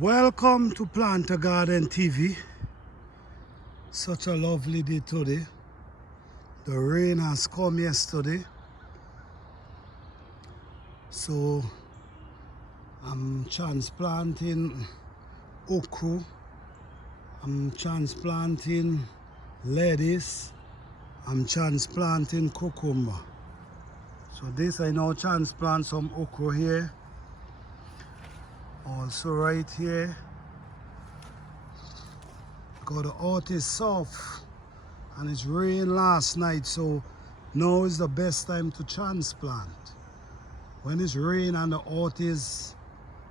Welcome to Planter Garden TV. Such a lovely day today. The rain has come yesterday. So I'm transplanting okra. I'm transplanting lettuce. I'm transplanting cucumber. So this I now transplant some okra here. Also right here, because the earth is soft and it's rained last night, so now is the best time to transplant. When it's rain and the earth is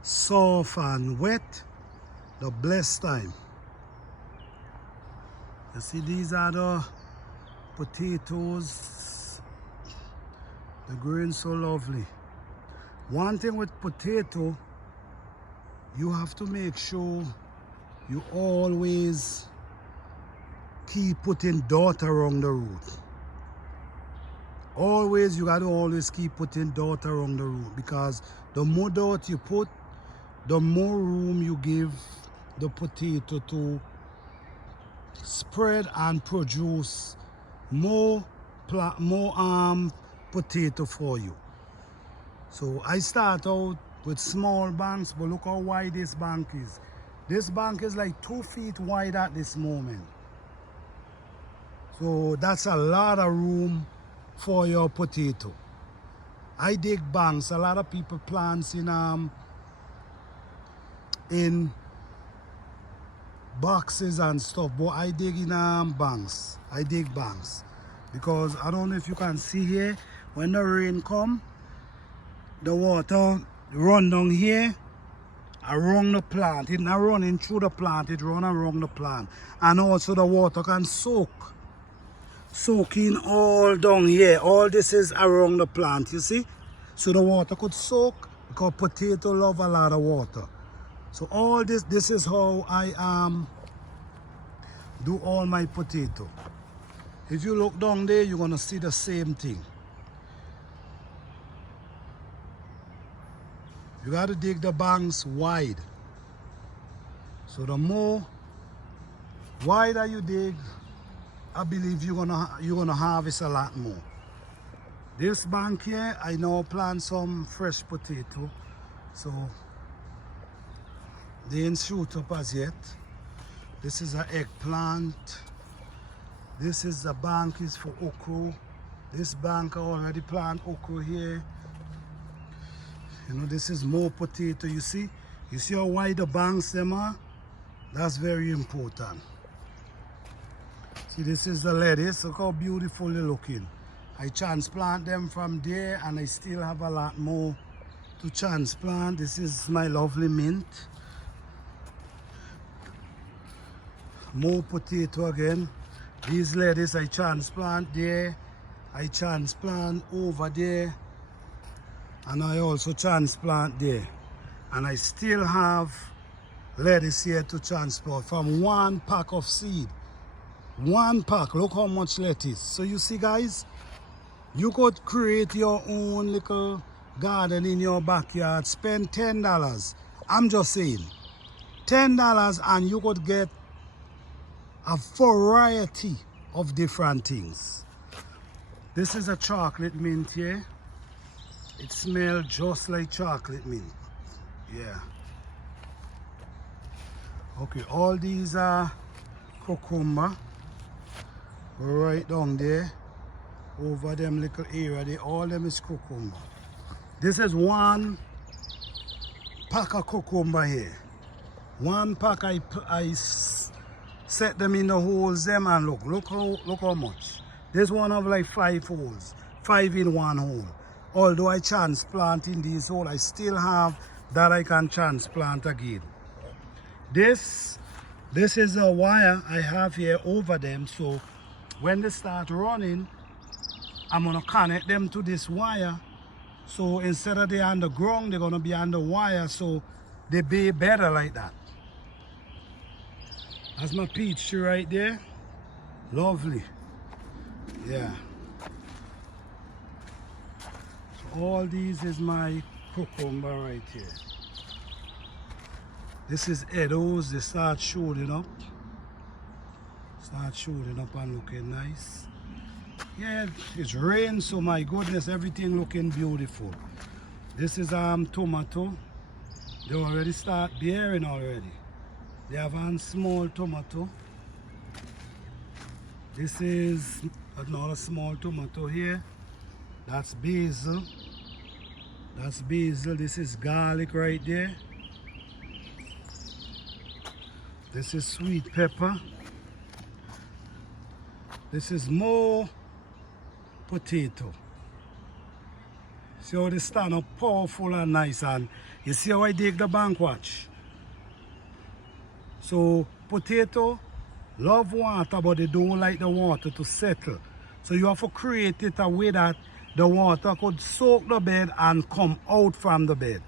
soft and wet, the blessed time. You see, these are the potatoes. They're growing so lovely. One thing with potato, you have to make sure you always keep putting dirt around the root. You got to always keep putting dirt around the root, because the more dirt you put, the more room you give the potato to spread and produce more potato for you. So I start out with small banks, but look how wide this bank is. This bank is like 2 feet wide at this moment. So that's a lot of room for your potato. I dig banks. A lot of people plant in boxes and stuff, but I dig in banks. I dig banks because I don't know if you can see here, when the rain come, the water run down here around the plant. It's not running through the plant, it run around the plant. And also the water can soak in all down here. All this is around the plant, you see? So the water could soak, because potato love a lot of water. So all this is how I do all my potato. If you look down there, you're gonna see the same thing. You got to dig the banks wide. So the more wider you dig, I believe you're gonna harvest a lot more. This bank here, I now plant some fresh potato. So they ain't shoot up as yet. This is an eggplant. This is the bank is for okra. This bank I already plant okra here. You know, this is more potato, you see? You see how wide the banks them are? That's very important. See, this is the lettuce. Look how beautiful they're looking. I transplant them from there, and I still have a lot more to transplant. This is my lovely mint. More potato again. These lettuce I transplant there. I transplant over there. And I also transplant there. And I still have lettuce here to transplant from one pack of seed. One pack, look how much lettuce. So you see, guys, you could create your own little garden in your backyard. Spend $10. I'm just saying, $10, and you could get a variety of different things. This is a chocolate mint here. It smells just like chocolate mint. Yeah. Okay, all these are cucumber. Right down there. Over them little area, all them is cucumber. This is one pack of cucumber here. One pack I set them in the holes them, and look how much. This one have like 5 holes. 5 in one hole. Although I transplant in these holes, I still have that I can transplant again. This is a wire I have here over them, so when they start running, I'm gonna connect them to this wire. So instead of they on the ground, they're gonna be on the wire, so they be better like that. That's my peach tree right there. Lovely. Yeah. All these is my cucumber right here. This is Edos. They start shooting up. Start shooting up and looking nice. Yeah, it's rain, so my goodness, everything looking beautiful. This is tomato. They already start bearing already. They have one small tomato. This is another small tomato here. That's basil. That's basil. This is garlic right there. This is sweet pepper. This is more potato. See how they stand up powerful and nice, and you see how I dig the bank watch. So potato love water, but they don't like the water to settle. So you have to create it a way that the water could soak the bed and come out from the bed.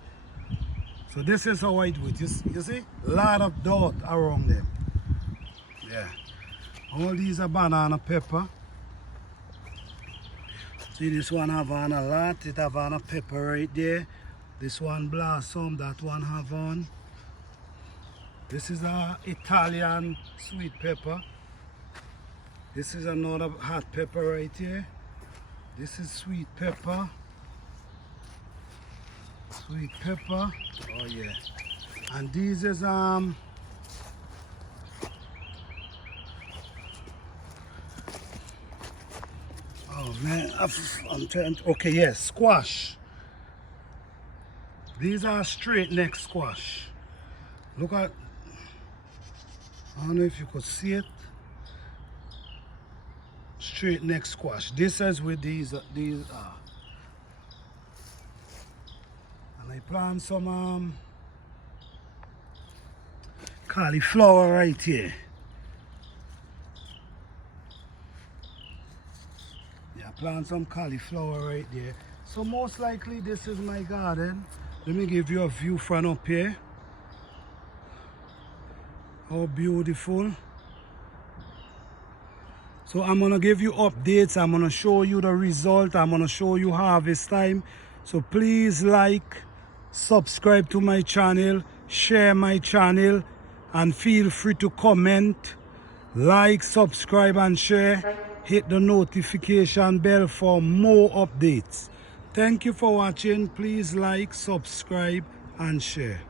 So this is how I do it. You see? A lot of dirt around them. Yeah. All these are banana pepper. See, this one have on a lot. It have on a pepper right there. This one blossom, that one have on. This is a Italian sweet pepper. This is another hot pepper right here. This is sweet pepper. Sweet pepper. Oh yeah. And these is oh man, I'm trying to, okay, yes, squash. These are straight neck squash. Look at, I don't know if you could see it. Straight neck squash. This is with these and I plant some cauliflower right here. Yeah, plant some cauliflower right there. So most likely this is my garden. Let me give you a view from up here. How beautiful. So I'm gonna give you updates. I'm gonna show you the result. I'm gonna show you harvest time. So please like, subscribe to my channel, share my channel, and feel free to comment, like, subscribe, and share. Hit the notification bell for more updates. Thank you for watching. Please like, subscribe, and share.